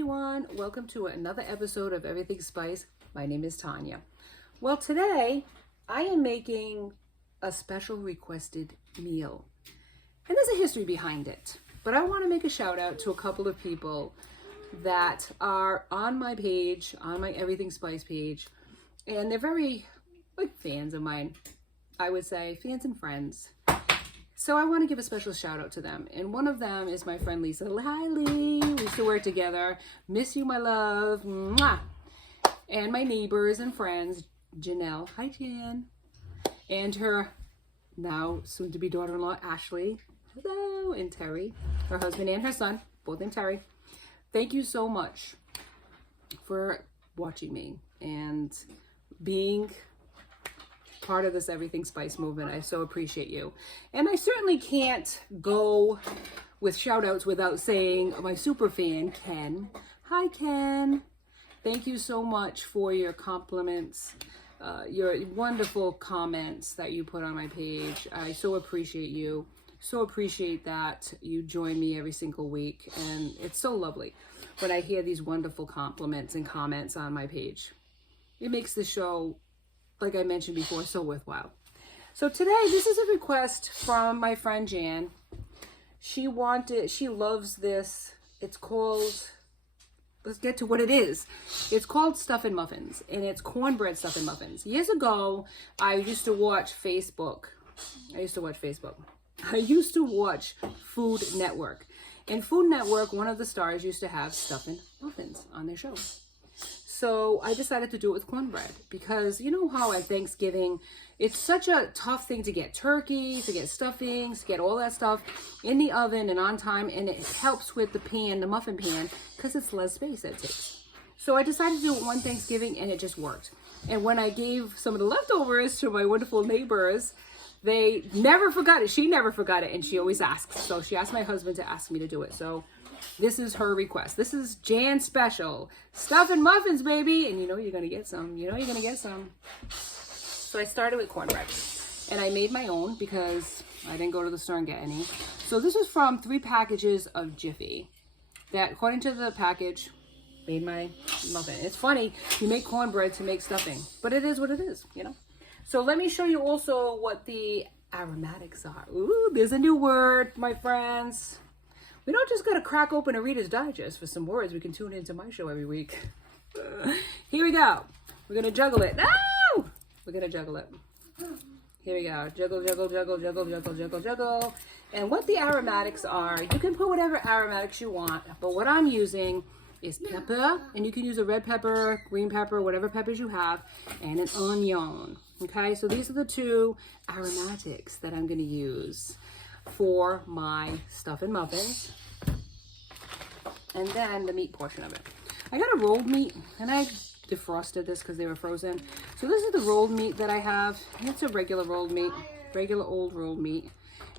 everyone, welcome to another episode of Everything Spice. My name is Tanya. Well, today I am making a special requested meal, and there's a history behind it, but I want to make a shout out to a couple of people that are on my page, on my Everything Spice page, and they're very fans of mine. I would say fans and friends. So I want to give a special shout out to them. And one of them is my friend Lisa. Hi, Lee. We used to work together. Miss you, my love. Mwah. And my neighbors and friends, Janelle. Hi, Jan. And her now soon-to-be daughter-in-law, Ashley. Hello. And Terry, her husband and her son, both named Terry. Thank you so much for watching me and being part of this Everything Spice movement. I so appreciate you. And I certainly can't go with shout outs without saying my super fan, Ken. Hi, Ken. Thank you so much for your compliments, your wonderful comments that you put on my page. I so appreciate you. So appreciate that you join me every single week. And it's so lovely when I hear these wonderful compliments and comments on my page. It makes the show, like I mentioned before, so worthwhile. So today, this is a request from my friend Jan. She loves this. It's called, let's get to what it is. It's called stuffing muffins, and it's cornbread stuffing muffins. Years ago, I used to watch I used to watch Food Network. And Food Network, one of the stars used to have stuffing muffins on their show. So I decided to do it with cornbread because you know how at Thanksgiving, it's such a tough thing to get turkey, to get stuffings, to get all that stuff in the oven and on time. And it helps with the muffin pan, because it's less space it takes. So I decided to do it one Thanksgiving and it just worked. And when I gave some of the leftovers to my wonderful neighbors, they never forgot it. She never forgot it. And she always asks. So she asked my husband to ask me to do it. So this is her request. This is Jan's special. Stuffing muffins, baby. And you know you're going to get some. You know you're going to get some. So I started with cornbread. And I made my own because I didn't go to the store and get any. So this is from 3 packages of Jiffy. That, according to the package, made my muffin. It's funny. You make cornbread to make stuffing. But it is what it is, you know. So let me show you also what the aromatics are. Ooh, there's a new word, my friends. We don't just got to crack open a Reader's Digest for some words. We can tune into my show every week. Here we go. We're going to juggle it. No! We're going to juggle it. Here we go. Juggle, juggle, juggle, juggle, juggle, juggle, juggle. And what the aromatics are, you can put whatever aromatics you want. But what I'm using is pepper. And you can use a red pepper, green pepper, whatever peppers you have. And an onion. Okay, so these are the 2 aromatics that I'm going to use for my stuffing muffins. And then the meat portion of it. I got a rolled meat, and I defrosted this because they were frozen. So this is the rolled meat that I have. It's a regular rolled meat, regular old rolled meat.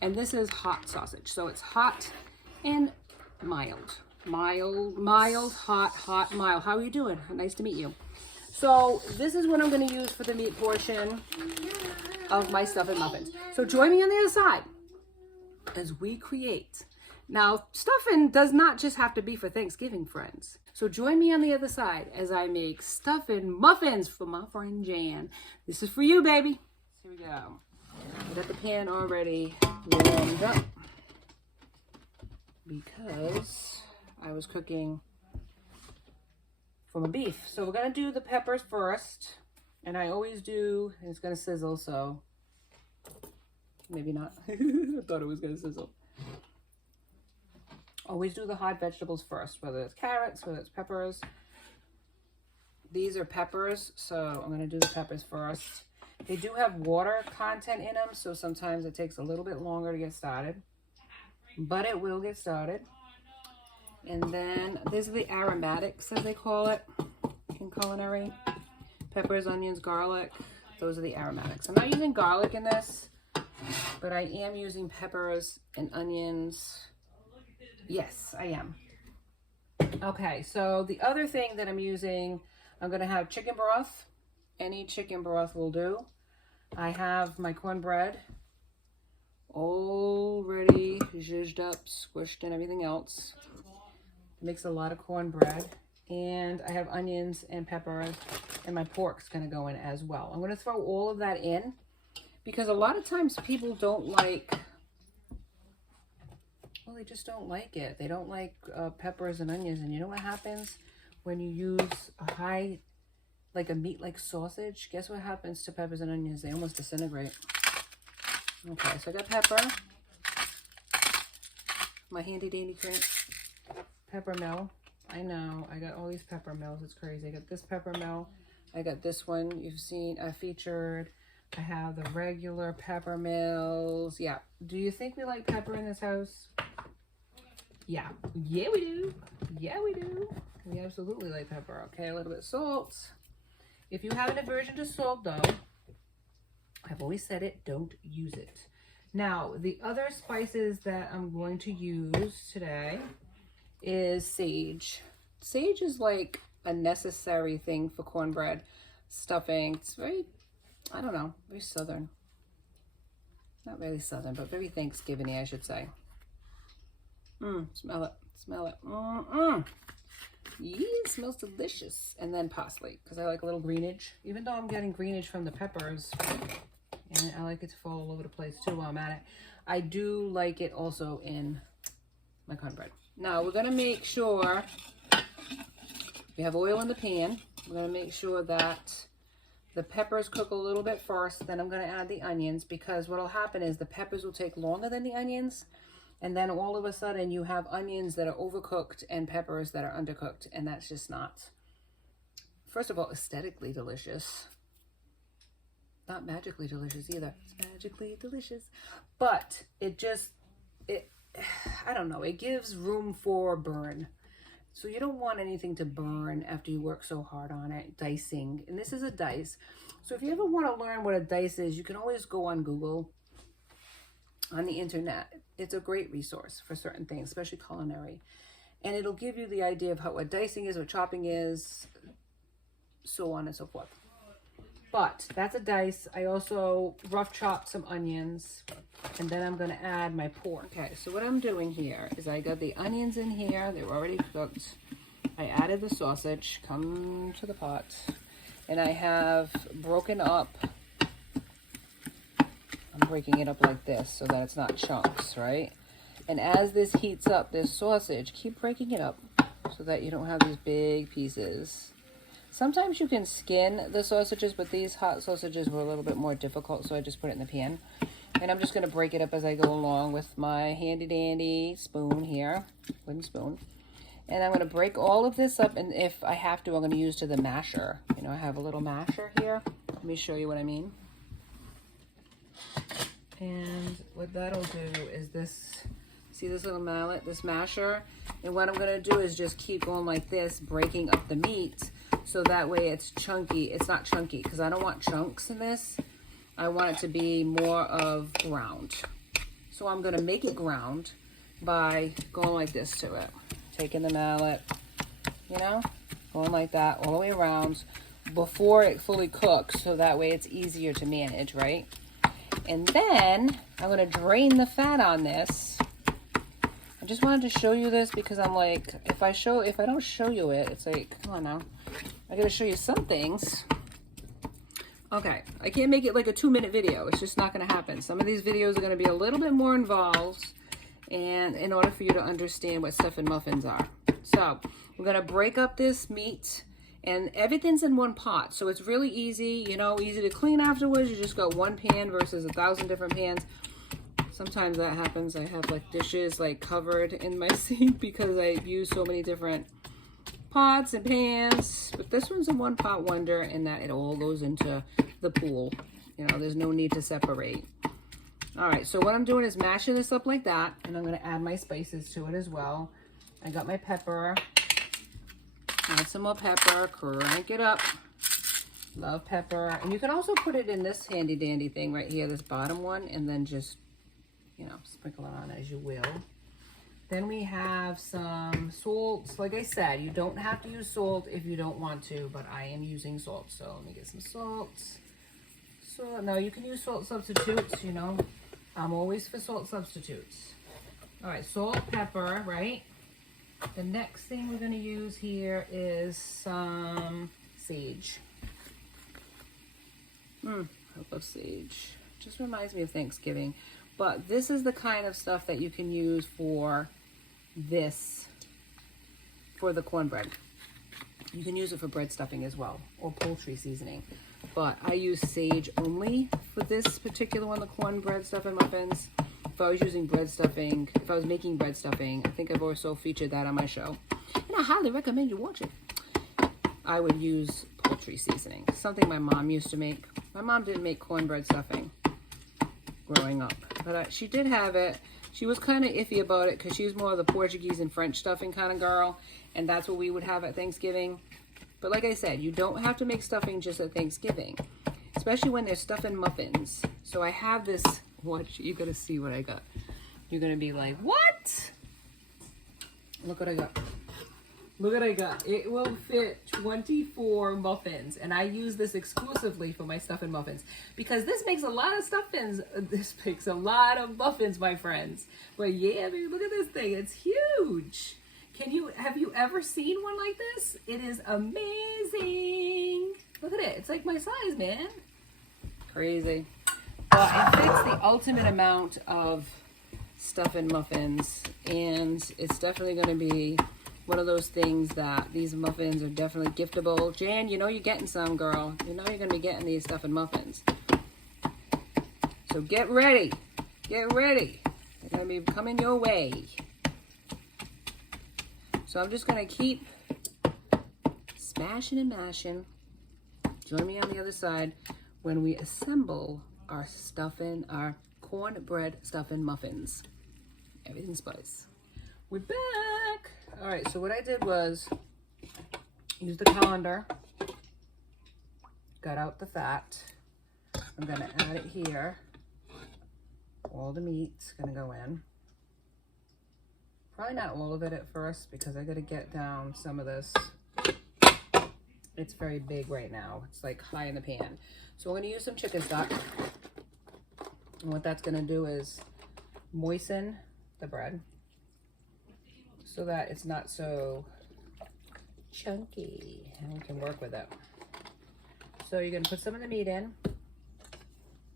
And this is hot sausage. So it's hot and mild. Mild, hot, mild. How are you doing? Nice to meet you. So this is what I'm going to use for the meat portion of my stuffing muffins. So join me on the other side as we create. Now, stuffing does not just have to be for Thanksgiving, friends. So join me on the other side as I make stuffing muffins for my friend Jan. This is for you, baby. Here we go. I got the pan already warmed up because I was cooking from a beef. So we're going to do the peppers first. And I always do, and it's going to sizzle, so maybe not. I thought it was going to sizzle. Always do the hot vegetables first, whether it's carrots, whether it's peppers. These are peppers, so I'm going to do the peppers first. They do have water content in them, so sometimes it takes a little bit longer to get started. But it will get started. And then these are the aromatics, as they call it in culinary. Peppers, onions, garlic. Those are the aromatics. I'm not using garlic in this, but I am using peppers and onions. Yes, I am. Okay, so the other thing that I'm using, I'm going to have chicken broth. Any chicken broth will do. I have my cornbread already zhuzhed up, squished, and everything else. It makes a lot of cornbread. And I have onions and peppers, and my pork's gonna go in as well. I'm gonna throw all of that in because a lot of times people don't like, well, they just don't like it. They don't like peppers and onions. And you know what happens when you use a high, like a meat like sausage? Guess what happens to peppers and onions? They almost disintegrate. Okay, so I got pepper, my handy dandy pepper mill. I know, I got all these pepper mills. It's crazy. I got this pepper mill. I got this one you've seen, I featured. I have the regular pepper mills. Yeah. Do you think we like pepper in this house? Yeah. Yeah, we do. Yeah, we do. We absolutely like pepper. Okay, a little bit of salt. If you have an aversion to salt, though, I've always said it, don't use it. Now, the other spices that I'm going to use today is sage. Sage is like a necessary thing for cornbread stuffing. It's very, I don't know, very southern. Not really southern, but very Thanksgiving-y, I should say. Smell it, smell it. Yeah, it smells delicious. And then parsley, because I like a little greenage. Even though I'm getting greenage from the peppers, and I like it to fall all over the place too while I'm at it, I do like it also in my cornbread. Now we're gonna make sure we have oil in the pan. We're gonna make sure that the peppers cook a little bit first, then I'm gonna add the onions, because what'll happen is the peppers will take longer than the onions, and then all of a sudden you have onions that are overcooked and peppers that are undercooked, and that's just not, first of all, aesthetically delicious. Not magically delicious either. It's magically delicious, but I don't know, it gives room for burn. So you don't want anything to burn after you work so hard on it, dicing. And this is a dice. So if you ever want to learn what a dice is, you can always go on Google, on the internet. It's a great resource for certain things, especially culinary. And it'll give you the idea of what dicing is, what chopping is, so on and so forth. But that's a dice. I also rough chopped some onions, and then I'm going to add my pork. Okay, so what I'm doing here is I got the onions in here. They were already cooked. I added the sausage. Come to the pot. And I have broken up. I'm breaking it up like this so that it's not chunks, right? And as this heats up, this sausage, keep breaking it up so that you don't have these big pieces. Sometimes you can skin the sausages, but these hot sausages were a little bit more difficult, so I just put it in the pan. And I'm just going to break it up as I go along with my handy dandy spoon here, wooden spoon. And I'm going to break all of this up, and if I have to, I'm going to use the masher. You know, I have a little masher here. Let me show you what I mean. And what that'll do is this, see this little mallet, this masher? And what I'm going to do is just keep going like this, breaking up the meat. So that way it's chunky. It's not chunky because I don't want chunks in this. I want it to be more of ground. So I'm going to make it ground by going like this to it. Taking the mallet, you know, going like that all the way around before it fully cooks. So that way it's easier to manage, right? And then I'm going to drain the fat on this. I just wanted to show you this because I'm like, if I don't show you it, it's like, come on now. I gotta show you some things. Okay, I can't make it like a 2-minute video. It's just not gonna happen. Some of these videos are gonna be a little bit more involved, and in order for you to understand what stuffing muffins are. So we're gonna break up this meat, and everything's in one pot. So it's really easy, you know, easy to clean afterwards. You just got one pan versus 1,000 different pans. Sometimes that happens. I have like dishes like covered in my sink because I use so many different pots and pans, but this one's a one pot wonder in that it all goes into the pool. You know, there's no need to separate. All right, so what I'm doing is mashing this up like that, and I'm going to add my spices to it as well. I got my pepper. Add some more pepper, crank it up. Love pepper. And you can also put it in this handy dandy thing right here, this bottom one, and then just, you know, sprinkle it on as you will. Then we have some salt. Like I said, you don't have to use salt if you don't want to, but I am using salt. So let me get some salt. So now you can use salt substitutes, you know. I'm always for salt substitutes. All right, salt, pepper, right? The next thing we're going to use here is some sage. I love sage. Just reminds me of Thanksgiving. But this is the kind of stuff that you can use for this, for the cornbread. You can use it for bread stuffing as well, or poultry seasoning. But I use sage only for this particular one, the cornbread stuffing muffins. If I was using bread stuffing, if I was making bread stuffing, I think I've also featured that on my show. And I highly recommend you watch it. I would use poultry seasoning, something my mom used to make. My mom didn't make cornbread stuffing growing up, but she did have it. She was kind of iffy about it because she was more of the Portuguese and French stuffing kind of girl, and that's what we would have at Thanksgiving. But like I said, you don't have to make stuffing just at Thanksgiving, especially when they're stuffing muffins. So I have this, watch, you're going to see what I got. You're going to be like, what? Look what I got. Look what I got. It will fit 24 muffins, and I use this exclusively for my stuffing muffins because this makes a lot of stuffings. This makes a lot of muffins, my friends. But yeah, baby, look at this thing. It's huge. Have you ever seen one like this? It is amazing. Look at it. It's like my size, man. Crazy. But it fits the ultimate amount of stuffing muffins, and it's definitely going to be one of those things that these muffins are definitely giftable. Jan, you know you're getting some, girl. You know you're going to be getting these stuffing muffins. So get ready. Get ready. They're going to be coming your way. So I'm just going to keep smashing and mashing. Join me on the other side when we assemble our stuffing, our cornbread stuffing muffins. Everything spice. We're back. All right, so what I did was use the colander, got out the fat. I'm gonna add it here. All the meat's gonna go in. Probably not all of it at first because I gotta get down some of this. It's very big right now. It's like high in the pan. So I'm gonna use some chicken stock. And what that's gonna do is moisten the bread so that it's not so chunky and we can work with it. So you're gonna put some of the meat in.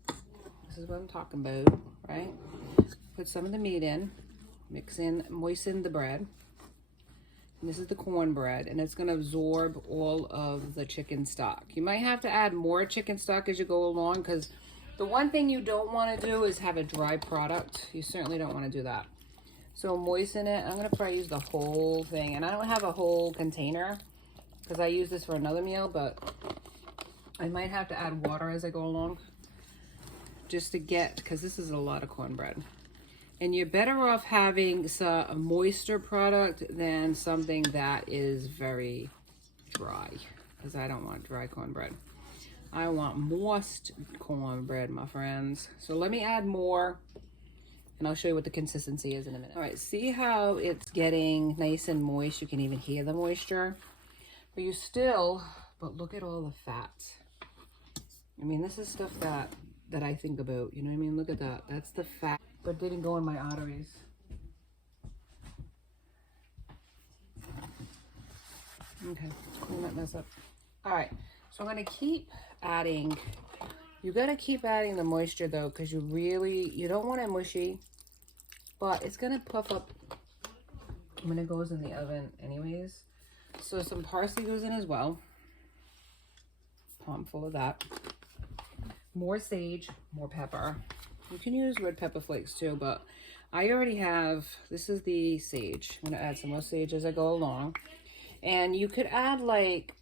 This is what I'm talking about, right? Put some of the meat in, mix in, moisten the bread. And this is the cornbread, and it's gonna absorb all of the chicken stock. You might have to add more chicken stock as you go along because the one thing you don't wanna do is have a dry product. You certainly don't wanna do that. So moisten it. I'm going to probably use the whole thing. And I don't have a whole container because I use this for another meal, but I might have to add water as I go along just to get, because this is a lot of cornbread. And you're better off having a moister product than something that is very dry, because I don't want dry cornbread. I want moist cornbread, my friends. So let me add more. And I'll show you what the consistency is in a minute. All right, see how it's getting nice and moist? You can even hear the moisture. But look at all the fat. I mean, this is stuff that I think about. You know what I mean? Look at that. That's the fat, but didn't go in my arteries. Okay, let's clean that mess up. All right, so I'm gonna keep adding. You gotta keep adding the moisture though, because you don't want it mushy, but it's gonna puff up when it goes in the oven anyways. So some parsley goes in as well. Palm full of that. More sage, more pepper. You can use red pepper flakes too, but I already have, this is the sage. I'm gonna add some more sage as I go along. And you could add like,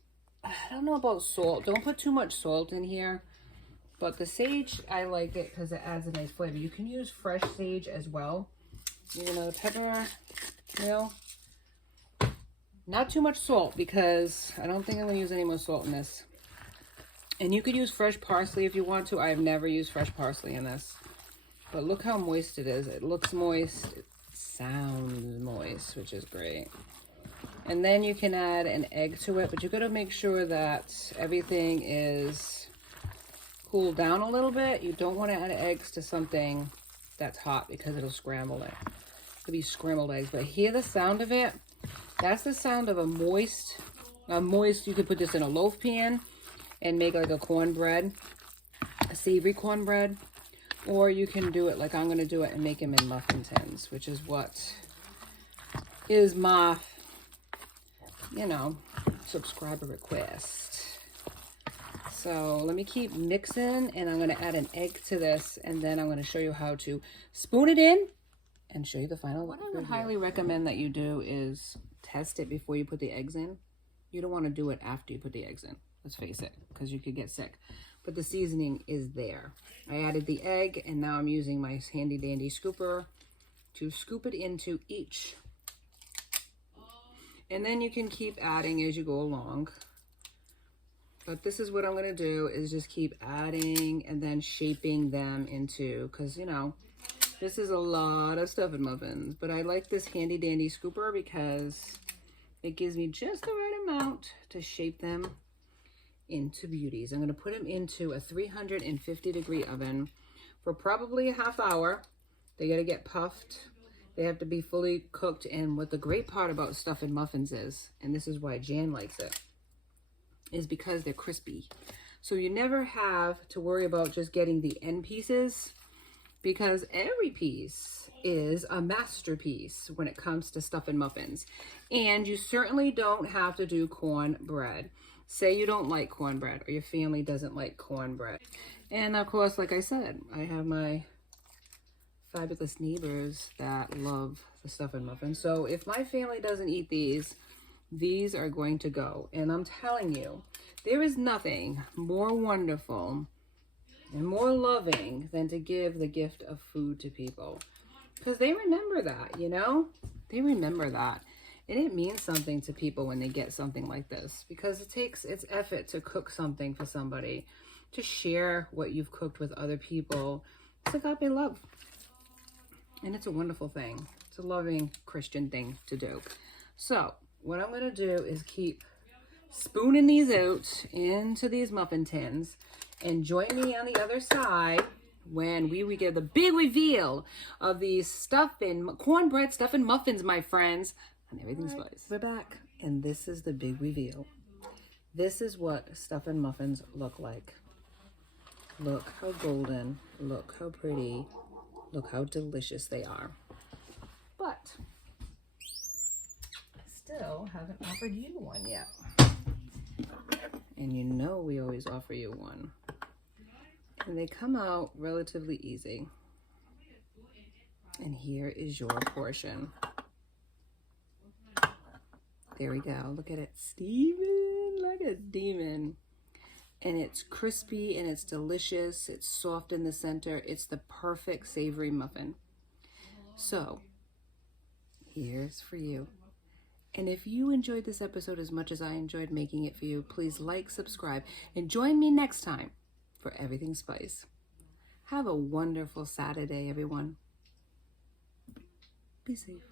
I don't know about salt. Don't put too much salt in here. But the sage, I like it because it adds a nice flavor. You can use fresh sage as well. You know, the pepper, not too much salt because I don't think I'm going to use any more salt in this. And you could use fresh parsley if you want to. I've never used fresh parsley in this. But look how moist it is. It looks moist. It sounds moist, which is great. And then you can add an egg to it, but you got to make sure that everything is cooled down a little bit. You don't want to add eggs to something that's hot because it'll scramble it. It could be scrambled eggs, but hear the sound of it. That's the sound of a moist, you could put this in a loaf pan and make like a cornbread, a savory cornbread. Or you can do it like I'm going to do it and make them in muffin tins, which is what is my, you know, subscriber request. So let me keep mixing, and I'm going to add an egg to this, and then I'm going to show you how to spoon it in and show you the final. What I would highly recommend that you do is test it before you put the eggs in. You don't want to do it after you put the eggs in. Let's face it, because you could get sick. But the seasoning is there. I added the egg, and now I'm using my handy dandy scooper to scoop it into each. And then you can keep adding as you go along. But this is what I'm going to do, is just keep adding and then shaping them into, because, you know, this is a lot of stuffing muffins. But I like this handy dandy scooper because it gives me just the right amount to shape them into beauties. I'm going to put them into a 350-degree oven for probably a half hour. They got to get puffed. They have to be fully cooked. And what the great part about stuffing muffins is, and this is why Jan likes it, is because they're crispy. So you never have to worry about just getting the end pieces, because every piece is a masterpiece when it comes to stuffing muffins. And you certainly don't have to do cornbread. Say you don't like cornbread, or your family doesn't like cornbread. And of course, like I said, I have my fabulous neighbors that love the stuffing muffins. So if my family doesn't eat these are going to go. And I'm telling you, there is nothing more wonderful and more loving than to give the gift of food to people. Because they remember that, you know? They remember that. And it means something to people when they get something like this, because it takes its effort to cook something for somebody, to share what you've cooked with other people. It's agape love. And it's a wonderful thing. It's a loving Christian thing to do. So what I'm going to do is keep spooning these out into these muffin tins, and join me on the other side when we get the big reveal of these cornbread stuffing muffins, my friends, on Everything Spice. We're back, and this is the big reveal. This is what stuffing muffins look like. Look how golden, look how pretty, look how delicious they are. But still haven't offered you one yet. And you know we always offer you one. And they come out relatively easy. And here is your portion. There we go. Look at it steaming like a demon. And it's crispy and it's delicious. It's soft in the center. It's the perfect savory muffin. So, here's for you. And if you enjoyed this episode as much as I enjoyed making it for you, please like, subscribe, and join me next time for Everything Spice. Have a wonderful Saturday, everyone. Be safe.